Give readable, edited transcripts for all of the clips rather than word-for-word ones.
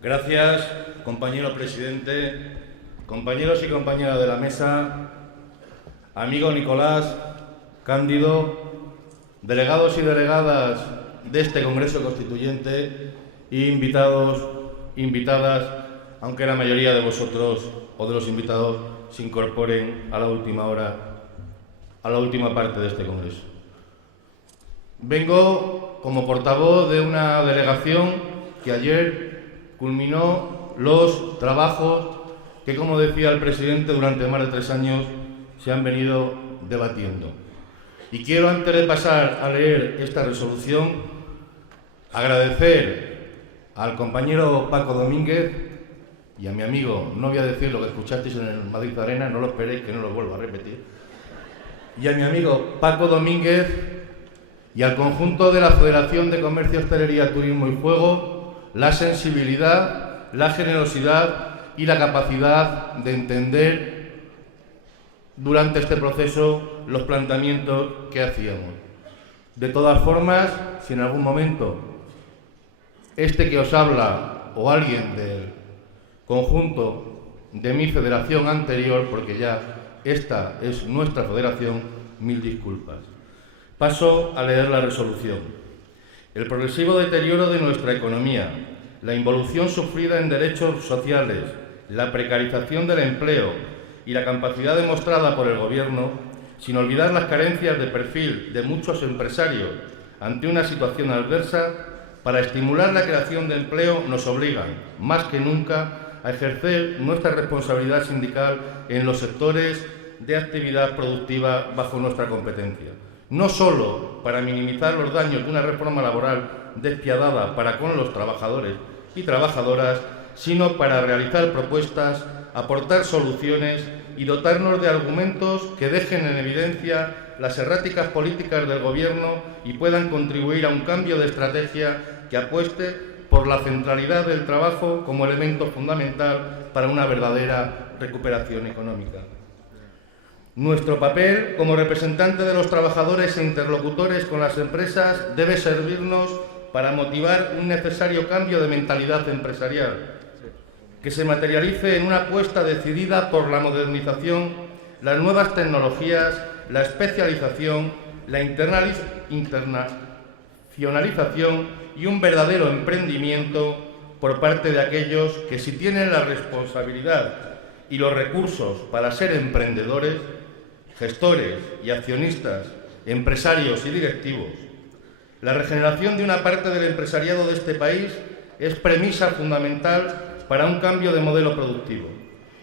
Gracias, compañero presidente, compañeros y compañeras de la mesa, amigo Nicolás, Cándido, delegados y delegadas de este Congreso Constituyente y invitados, invitadas, aunque la mayoría de vosotros o de los invitados se incorporen a la última hora, a la última parte de este Congreso. Vengo como portavoz de una delegación que ayer culminó los trabajos que, como decía el presidente, durante más de 3 años se han venido debatiendo. Y quiero, antes de pasar a leer esta resolución, agradecer al compañero Paco Domínguez y a mi amigo, no voy a decir lo que escuchasteis en el Madrid Arena, no lo esperéis que no lo vuelvo a repetir, y a mi amigo Paco Domínguez y al conjunto de la Federación de Comercio, Hostelería, Turismo y Juego la sensibilidad, la generosidad y la capacidad de entender durante este proceso los planteamientos que hacíamos. De todas formas, si en algún momento este que os habla o alguien del conjunto de mi federación anterior, porque ya esta es nuestra federación, mil disculpas. Paso a leer la resolución. El progresivo deterioro de nuestra economía, la involución sufrida en derechos sociales, la precarización del empleo y la capacidad demostrada por el Gobierno, sin olvidar las carencias de perfil de muchos empresarios ante una situación adversa, para estimular la creación de empleo nos obligan, más que nunca, a ejercer nuestra responsabilidad sindical en los sectores de actividad productiva bajo nuestra competencia. No solo para minimizar los daños de una reforma laboral despiadada para con los trabajadores y trabajadoras, sino para realizar propuestas, aportar soluciones y dotarnos de argumentos que dejen en evidencia las erráticas políticas del Gobierno y puedan contribuir a un cambio de estrategia que apueste por la centralidad del trabajo como elemento fundamental para una verdadera recuperación económica. Nuestro papel como representante de los trabajadores e interlocutores con las empresas debe servirnos para motivar un necesario cambio de mentalidad empresarial, que se materialice en una apuesta decidida por la modernización, las nuevas tecnologías, la especialización, la internacionalización y un verdadero emprendimiento por parte de aquellos que, si tienen la responsabilidad y los recursos para ser emprendedores, gestores y accionistas, empresarios y directivos. La regeneración de una parte del empresariado de este país es premisa fundamental para un cambio de modelo productivo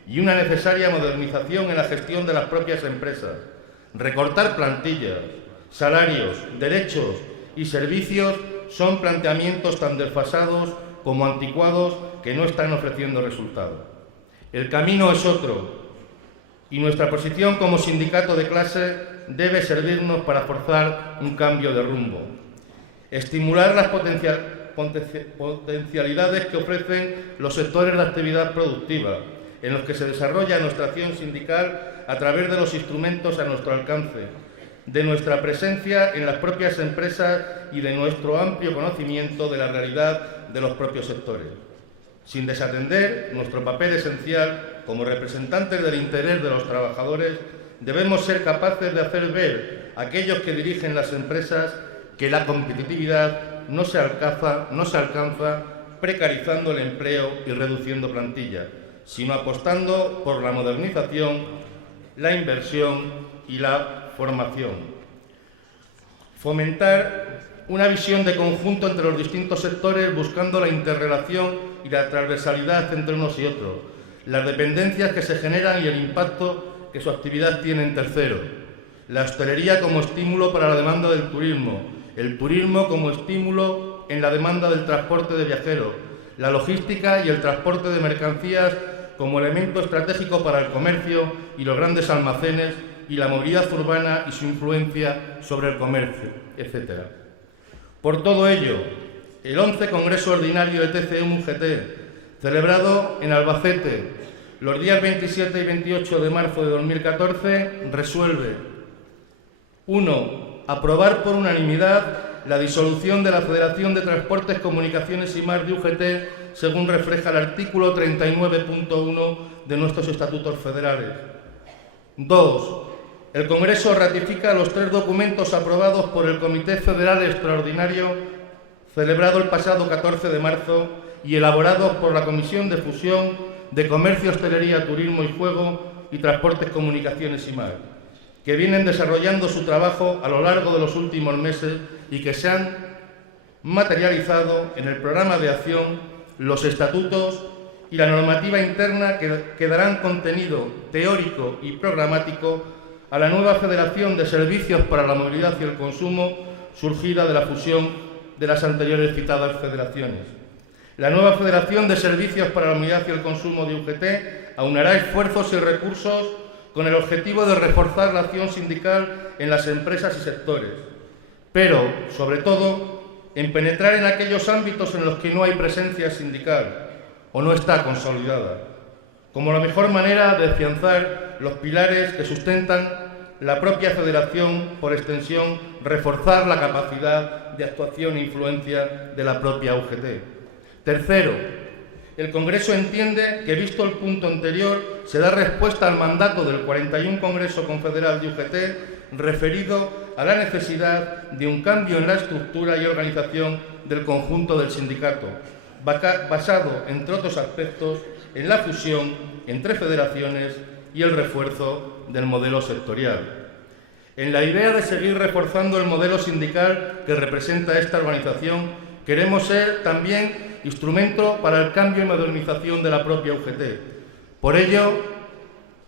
y una necesaria modernización en la gestión de las propias empresas. Recortar plantillas, salarios, derechos y servicios son planteamientos tan desfasados como anticuados que no están ofreciendo resultados. El camino es otro, y nuestra posición como sindicato de clase debe servirnos para forzar un cambio de rumbo. Estimular las potencialidades que ofrecen los sectores de actividad productiva, en los que se desarrolla nuestra acción sindical a través de los instrumentos a nuestro alcance, de nuestra presencia en las propias empresas y de nuestro amplio conocimiento de la realidad de los propios sectores, sin desatender nuestro papel esencial como representantes del interés de los trabajadores. Debemos ser capaces de hacer ver a aquellos que dirigen las empresas que la competitividad no se alcanza precarizando el empleo y reduciendo plantilla, sino apostando por la modernización, la inversión y la formación. Fomentar una visión de conjunto entre los distintos sectores, buscando la interrelación y la transversalidad entre unos y otros, las dependencias que se generan y el impacto que su actividad tiene en terceros. La hostelería como estímulo para la demanda del turismo, el turismo como estímulo en la demanda del transporte de viajeros, la logística y el transporte de mercancías como elemento estratégico para el comercio y los grandes almacenes, y la movilidad urbana y su influencia sobre el comercio, etc. Por todo ello, el 11 Congreso Ordinario de TCM-UGT, celebrado en Albacete los días 27 y 28 de marzo de 2014, resuelve: 1. Aprobar por unanimidad la disolución de la Federación de Transportes, Comunicaciones y Mar de UGT, según refleja el artículo 39.1 de nuestros estatutos federales. 2. El Congreso ratifica los 3 documentos aprobados por el Comité Federal Extraordinario celebrado el pasado 14 de marzo y elaborados por la Comisión de Fusión de Comercio, Hostelería, Turismo y Juego y Transportes, Comunicaciones y Mar, que vienen desarrollando su trabajo a lo largo de los últimos meses y que se han materializado en el programa de acción, los estatutos y la normativa interna que darán contenido teórico y programático a la nueva Federación de Servicios para la Movilidad y el Consumo, surgida de la fusión de las anteriores citadas federaciones. La nueva Federación de Servicios para la Movilidad y el Consumo de UGT aunará esfuerzos y recursos con el objetivo de reforzar la acción sindical en las empresas y sectores, pero, sobre todo, en penetrar en aquellos ámbitos en los que no hay presencia sindical o no está consolidada, como la mejor manera de afianzar los pilares que sustentan la propia federación, por extensión, reforzar la capacidad de actuación e influencia de la propia UGT. Tercero, el Congreso entiende que, visto el punto anterior, se da respuesta al mandato del 41 Congreso Confederal de UGT referido a la necesidad de un cambio en la estructura y organización del conjunto del sindicato, basado, entre otros aspectos, en la fusión entre federaciones y el refuerzo del modelo sectorial. En la idea de seguir reforzando el modelo sindical que representa esta organización, queremos ser también instrumento para el cambio y modernización de la propia UGT. Por ello,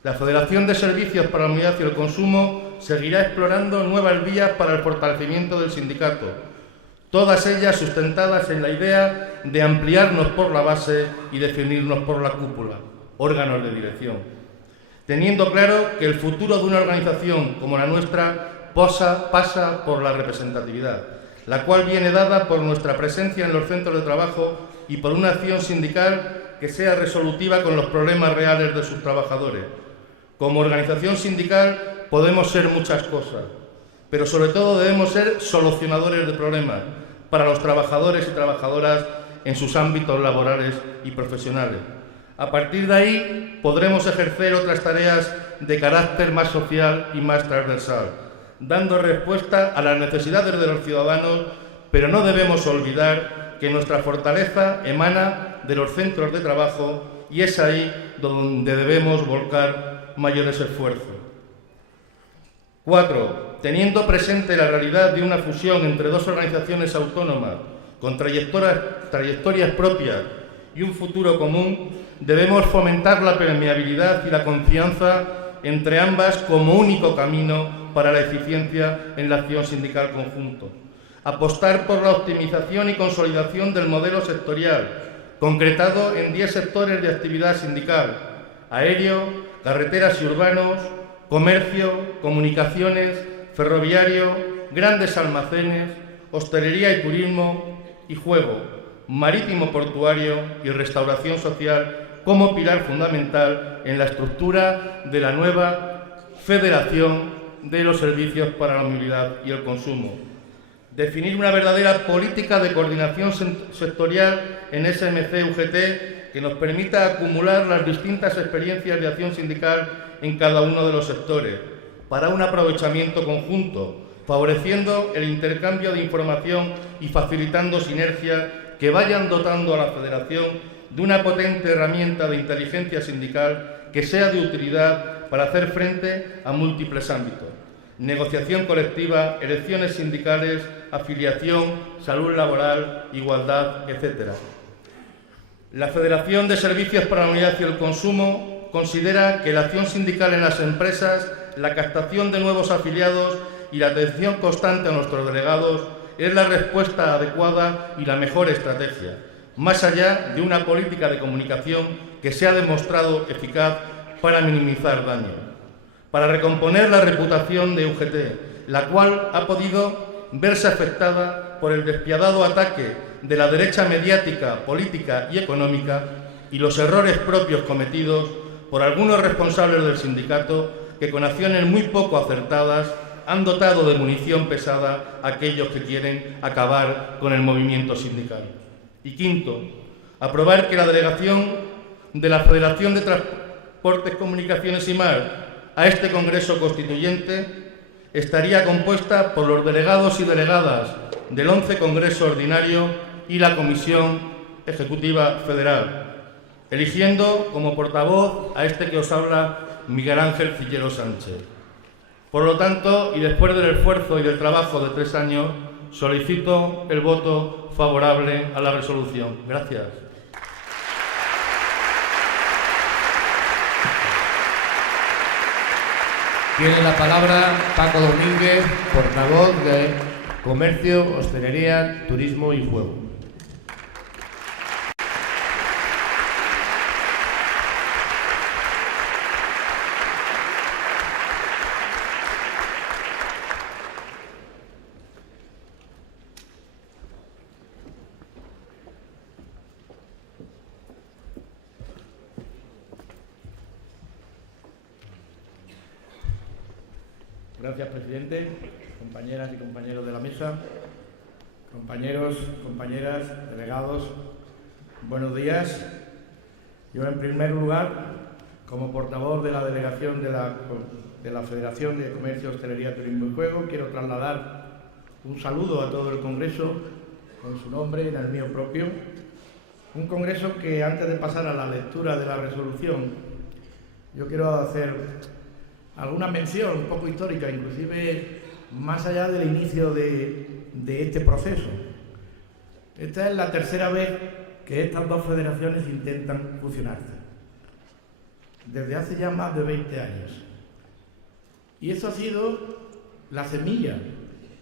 la Federación de Servicios para la Movilidad y el Consumo seguirá explorando nuevas vías para el fortalecimiento del sindicato, todas ellas sustentadas en la idea de ampliarnos por la base y definirnos por la cúpula, órganos de dirección, teniendo claro que el futuro de una organización como la nuestra pasa por la representatividad, la cual viene dada por nuestra presencia en los centros de trabajo y por una acción sindical que sea resolutiva con los problemas reales de sus trabajadores. Como organización sindical podemos ser muchas cosas, pero sobre todo debemos ser solucionadores de problemas para los trabajadores y trabajadoras en sus ámbitos laborales y profesionales. A partir de ahí podremos ejercer otras tareas de carácter más social y más transversal, dando respuesta a las necesidades de los ciudadanos, pero no debemos olvidar que nuestra fortaleza emana de los centros de trabajo y es ahí donde debemos volcar mayores esfuerzos. 4. Teniendo presente la realidad de una fusión entre dos organizaciones autónomas con trayectorias propias y un futuro común, debemos fomentar la permeabilidad y la confianza entre ambas como único camino para la eficiencia en la acción sindical conjunto. Apostar por la optimización y consolidación del modelo sectorial, concretado en 10 sectores de actividad sindical: aéreo, carreteras y urbanos, comercio, comunicaciones, ferroviario, grandes almacenes, hostelería y turismo y juego, marítimo portuario y restauración social como pilar fundamental en la estructura de la nueva Federación de los Servicios para la Movilidad y el Consumo. Definir una verdadera política de coordinación sectorial en SMC-UGT que nos permita acumular las distintas experiencias de acción sindical en cada uno de los sectores, para un aprovechamiento conjunto, favoreciendo el intercambio de información y facilitando sinergias que vayan dotando a la Federación de una potente herramienta de inteligencia sindical que sea de utilidad para hacer frente a múltiples ámbitos: negociación colectiva, elecciones sindicales, afiliación, salud laboral, igualdad, etc. La Federación de Servicios para la Movilidad y el Consumo considera que la acción sindical en las empresas, la captación de nuevos afiliados y la atención constante a nuestros delegados es la respuesta adecuada y la mejor estrategia, más allá de una política de comunicación que se ha demostrado eficaz para minimizar daños, para recomponer la reputación de UGT, la cual ha podido verse afectada por el despiadado ataque de la derecha mediática, política y económica y los errores propios cometidos por algunos responsables del sindicato que, con acciones muy poco acertadas, han dotado de munición pesada a aquellos que quieren acabar con el movimiento sindical. Y quinto, aprobar que la delegación de la Federación de Transportes, Comunicaciones y Mar a este Congreso Constituyente estaría compuesta por los delegados y delegadas del 11 Congreso Ordinario y la Comisión Ejecutiva Federal, eligiendo como portavoz a este que os habla, Miguel Ángel Cillero Sánchez. Por lo tanto, y después del esfuerzo y del trabajo de 3 años, solicito el voto favorable a la resolución. Gracias. Tiene la palabra Paco Domínguez, portavoz de Comercio, Hostelería, Turismo y Juego. Gracias, presidente, compañeras y compañeros de la mesa, compañeros, compañeras, delegados, buenos días. Yo, en primer lugar, como portavoz de la delegación de la Federación de Comercio, Hostelería, Turismo y Juego, quiero trasladar un saludo a todo el Congreso, con su nombre y en el mío propio. Un Congreso que, antes de pasar a la lectura de la resolución, yo quiero hacer alguna mención un poco histórica, inclusive más allá del inicio de este proceso. Esta es la tercera vez que estas dos federaciones intentan fusionarse, desde hace ya más de 20 años. Y eso ha sido la semilla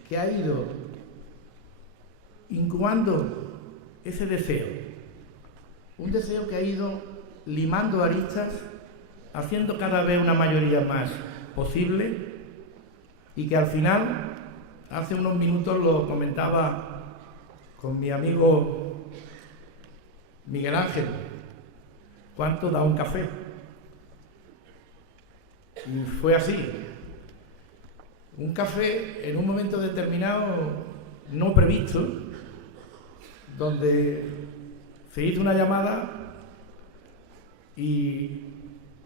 que ha ido incubando ese deseo, un deseo que ha ido limando aristas, haciendo cada vez una mayoría más posible y que al final, hace unos minutos lo comentaba con mi amigo Miguel Ángel, ¿cuánto da un café? Y fue así. Un café en un momento determinado no previsto, donde se hizo una llamada y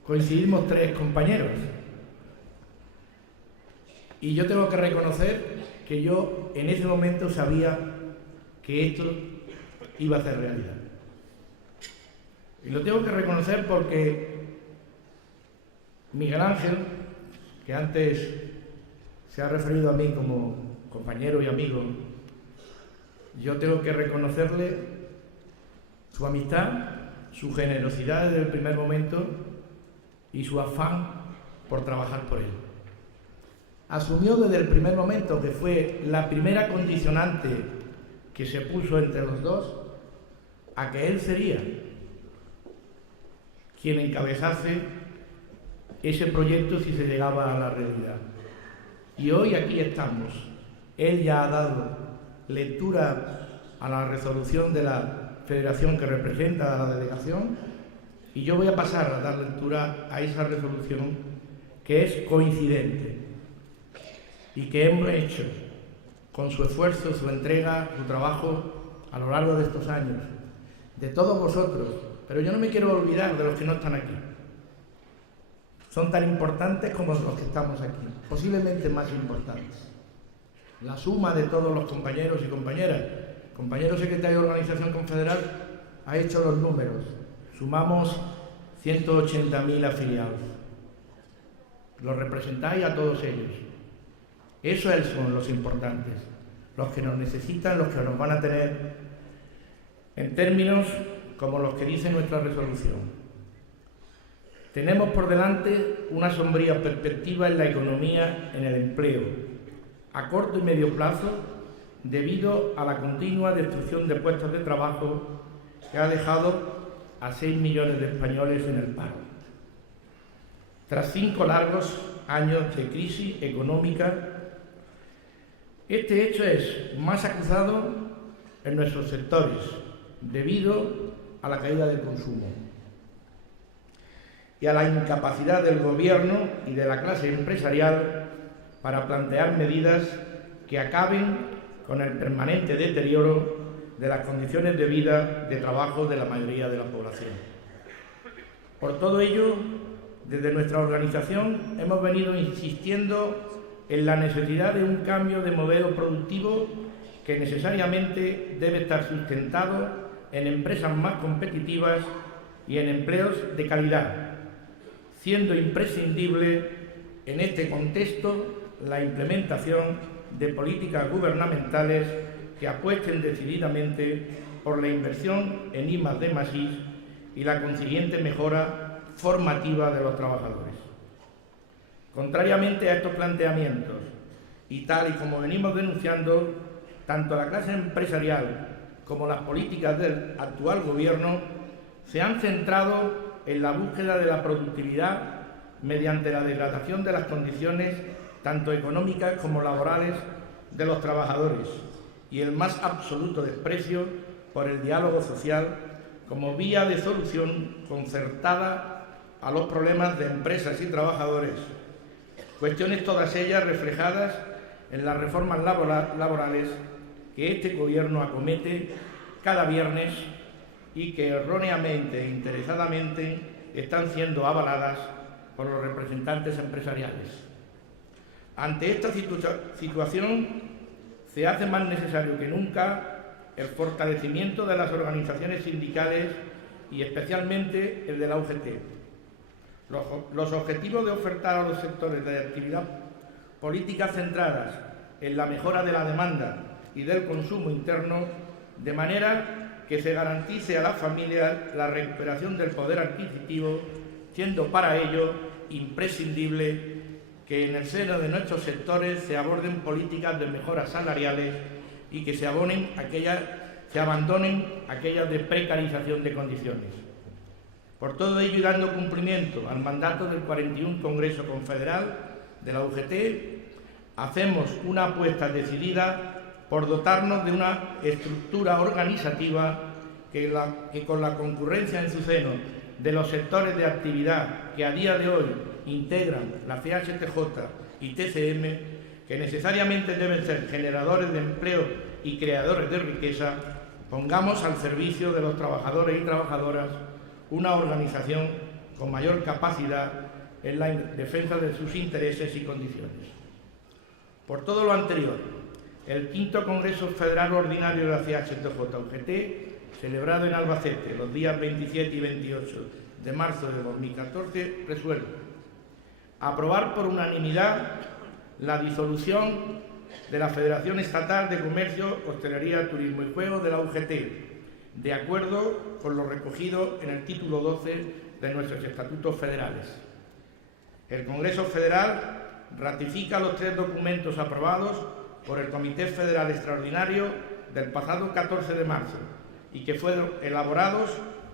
coincidimos 3 compañeros. Y yo tengo que reconocer que yo en ese momento sabía que esto iba a ser realidad. Y lo tengo que reconocer porque Miguel Ángel, que antes se ha referido a mí como compañero y amigo, yo tengo que reconocerle su amistad, su generosidad desde el primer momento y su afán por trabajar por él. Asumió desde el primer momento, que fue la primera condicionante que se puso entre los dos, a que él sería quien encabezase ese proyecto si se llegaba a la realidad. Y hoy aquí estamos. Él ya ha dado lectura a la resolución de la federación que representa a la delegación, y yo voy a pasar a dar lectura a esa resolución que es coincidente y que hemos hecho con su esfuerzo, su entrega, su trabajo a lo largo de estos años, de todos vosotros. Pero yo no me quiero olvidar de los que no están aquí. Son tan importantes como los que estamos aquí, posiblemente más importantes. La suma de todos los compañeros y compañeras. Compañero secretario de Organización Confederal ha hecho los números. Sumamos 180.000 afiliados. Los representáis a todos ellos. Esos son los importantes, los que nos necesitan, los que nos van a tener en términos como los que dice nuestra resolución. Tenemos por delante una sombría perspectiva en la economía, en el empleo, a corto y medio plazo, debido a la continua destrucción de puestos de trabajo que ha dejado a 6 millones de españoles en el paro. Tras 5 largos años de crisis económica, este hecho es más acusado en nuestros sectores, debido a la caída del consumo y a la incapacidad del Gobierno y de la clase empresarial para plantear medidas que acaben con el permanente deterioro de las condiciones de vida de trabajo de la mayoría de la población. Por todo ello, desde nuestra organización hemos venido insistiendo en la necesidad de un cambio de modelo productivo que necesariamente debe estar sustentado en empresas más competitivas y en empleos de calidad, siendo imprescindible en este contexto la implementación de políticas gubernamentales que apuesten decididamente por la inversión en I+D+I y la consiguiente mejora formativa de los trabajadores. Contrariamente a estos planteamientos, y tal y como venimos denunciando, tanto la clase empresarial como las políticas del actual Gobierno se han centrado en la búsqueda de la productividad mediante la degradación de las condiciones tanto económicas como laborales de los trabajadores y el más absoluto desprecio por el diálogo social como vía de solución concertada a los problemas de empresas y trabajadores, cuestiones todas ellas reflejadas en las reformas laborales que este Gobierno acomete cada viernes y que erróneamente e interesadamente están siendo avaladas por los representantes empresariales. Ante esta situación se hace más necesario que nunca el fortalecimiento de las organizaciones sindicales y especialmente el de la UGT. Los objetivos de ofertar a los sectores de actividad políticas centradas en la mejora de la demanda y del consumo interno, de manera que se garantice a las familias la recuperación del poder adquisitivo, siendo para ello imprescindible que en el seno de nuestros sectores se aborden políticas de mejoras salariales y que se abandonen aquellas de precarización de condiciones. Por todo ello y dando cumplimiento al mandato del 41 Congreso Confederal de la UGT, hacemos una apuesta decidida por dotarnos de una estructura organizativa que con la concurrencia en su seno de los sectores de actividad que a día de hoy integran la CHTJ y TCM, que necesariamente deben ser generadores de empleo y creadores de riqueza, pongamos al servicio de los trabajadores y trabajadoras una organización con mayor capacidad en la defensa de sus intereses y condiciones. Por todo lo anterior, el 5º Congreso Federal Ordinario de la CHTJ-UGT, celebrado en Albacete los días 27 y 28 de marzo de 2014, resuelve aprobar por unanimidad la disolución de la Federación Estatal de Comercio, Hostelería, Turismo y Juegos de la UGT, de acuerdo con lo recogido en el título 12 de nuestros estatutos federales. El Congreso Federal ratifica los 3 documentos aprobados por el Comité Federal Extraordinario del pasado 14 de marzo y que fueron elaborados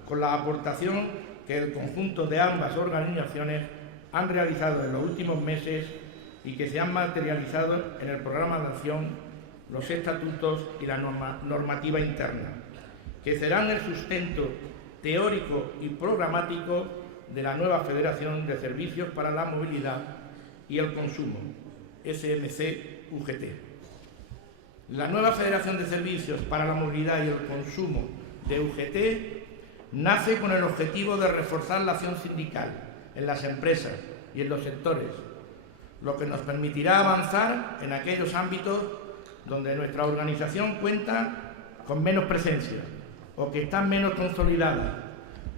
con la aportación que el conjunto de ambas organizaciones han realizado en los últimos meses y que se han materializado en el programa de acción, los estatutos y la normativa interna, que serán el sustento teórico y programático de la nueva Federación de Servicios para la Movilidad y el Consumo, SMC-UGT. La nueva Federación de Servicios para la Movilidad y el Consumo de UGT nace con el objetivo de reforzar la acción sindical en las empresas y en los sectores, lo que nos permitirá avanzar en aquellos ámbitos donde nuestra organización cuenta con menos presencia o que están menos consolidadas,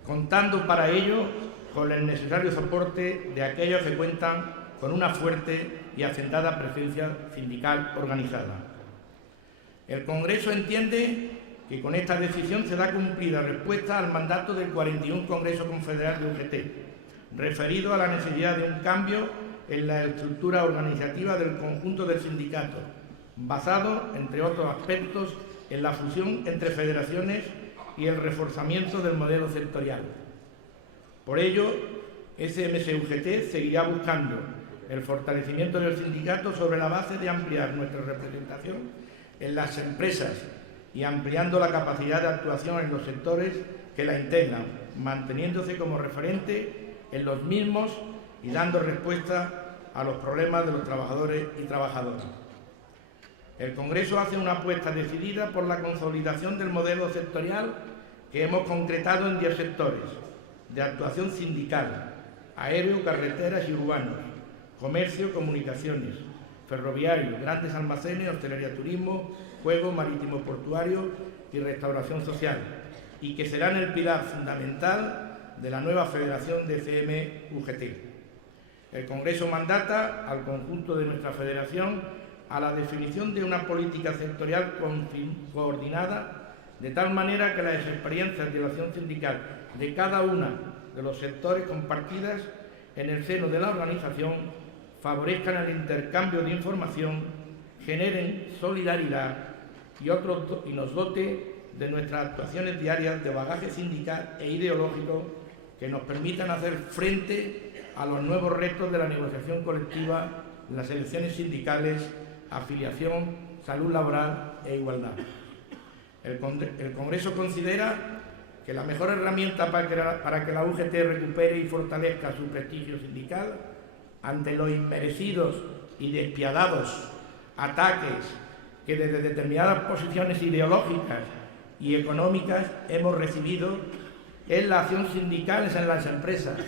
contando para ello con el necesario soporte de aquellos que cuentan con una fuerte y asentada presencia sindical organizada. El Congreso entiende que con esta decisión se da cumplida respuesta al mandato del 41 Congreso Confederal de UGT, referido a la necesidad de un cambio en la estructura organizativa del conjunto del sindicato, basado, entre otros aspectos, en la fusión entre federaciones y el reforzamiento del modelo sectorial. Por ello, SMC-UGT seguirá buscando el fortalecimiento del sindicato sobre la base de ampliar nuestra representación en las empresas y ampliando la capacidad de actuación en los sectores que la integran, manteniéndose como referente en los mismos y dando respuesta a los problemas de los trabajadores y trabajadoras. El Congreso hace una apuesta decidida por la consolidación del modelo sectorial que hemos concretado en 10 sectores de actuación sindical: aéreo, carreteras y urbanos, comercio, comunicaciones, ferroviario, grandes almacenes, hostelería, turismo, juego, marítimo, portuario y restauración social, y que serán el pilar fundamental de la nueva federación de CM-UGT. El Congreso mandata al conjunto de nuestra federación a la definición de una política sectorial coordinada, de tal manera que las experiencias de la acción sindical de cada uno de los sectores compartidas en el seno de la organización favorezcan el intercambio de información, generen solidaridad y nos dote de nuestras actuaciones diarias de bagaje sindical e ideológico que nos permitan hacer frente a los nuevos retos de la negociación colectiva, las elecciones sindicales, afiliación, salud laboral e igualdad. El Congreso considera que la mejor herramienta para que la UGT recupere y fortalezca su prestigio sindical ante los inmerecidos y despiadados ataques que desde determinadas posiciones ideológicas y económicas hemos recibido es la acción sindical en las empresas,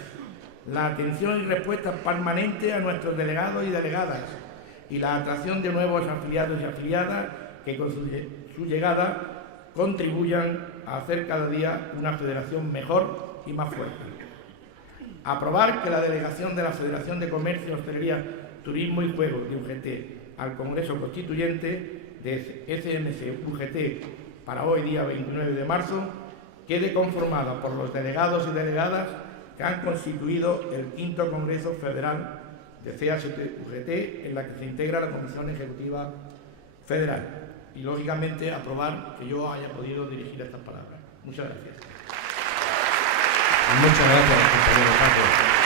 la atención y respuesta permanente a nuestros delegados y delegadas y la atracción de nuevos afiliados y afiliadas que con su llegada contribuyan a hacer cada día una federación mejor y más fuerte. Aprobar que la delegación de la Federación de Comercio, Hostelería, Turismo y Juego de UGT al Congreso Constituyente de CMC-UGT para hoy, día 29 de marzo, quede conformada por los delegados y delegadas que han constituido el 5º Congreso Federal de CHT-UGT, en la que se integra la Comisión Ejecutiva Federal. Y, lógicamente, aprobar que yo haya podido dirigir estas palabras. Muchas gracias. Muchas gracias, compañero Paco.